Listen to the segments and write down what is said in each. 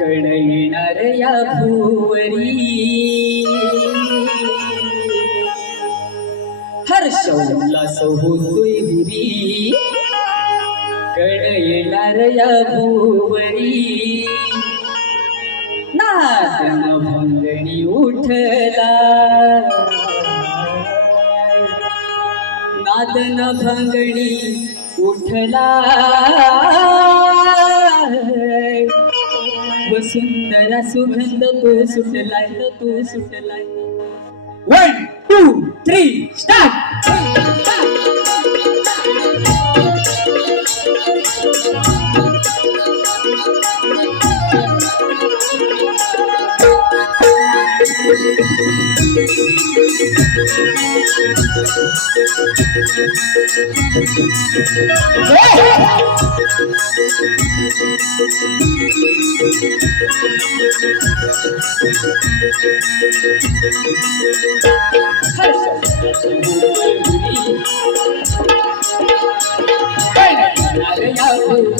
कण येणार या भुवरी. हर्ष उल्हास होतोय हुरी कड येणार या भुवरी. नादन भंगणी उठला. नादन भंगणी उठला. वसुंधरा सुगंध तो सुटलाय तो सुटलाय one two three start Hey!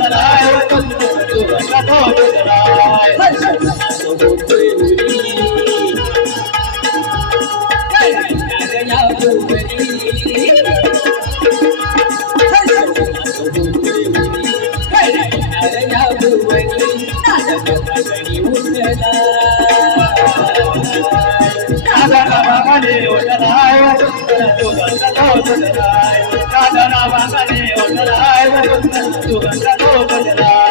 फगणी उठलाय वसुंधरा सुगंध तो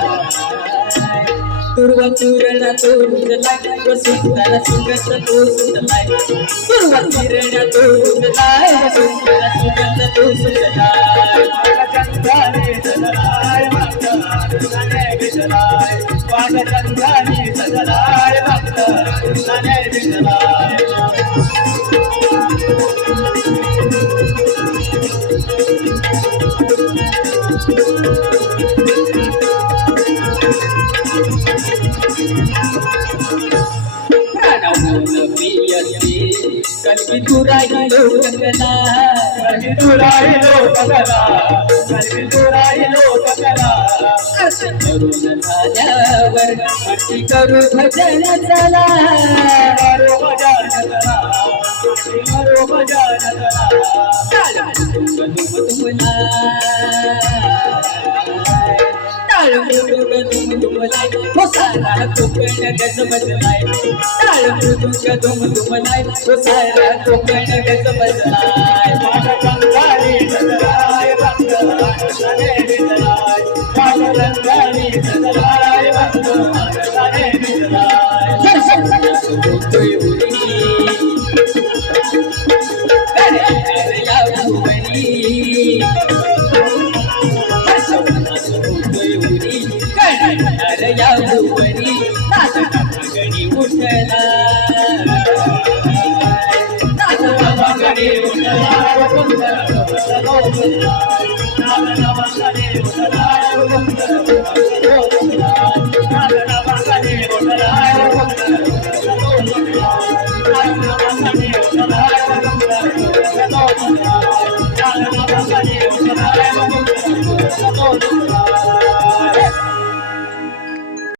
तुर्वा चूरण तोरुतला वसुंधरा सुगंध तो सुंदलाय तुर्वा चूरण तोरुतलाय वसुंधरा सुगंध तो सुंदलाय प्राणमूल प्रियसी कल्पी तुराई लोकला करून झाल्यावर करू भजन चला. तुमला धुम धुमलाय हो सारा कोकण गज टाळ मृदुंग धुम धुमलाय सारा कोकण या भुवनी गणी उठला गणी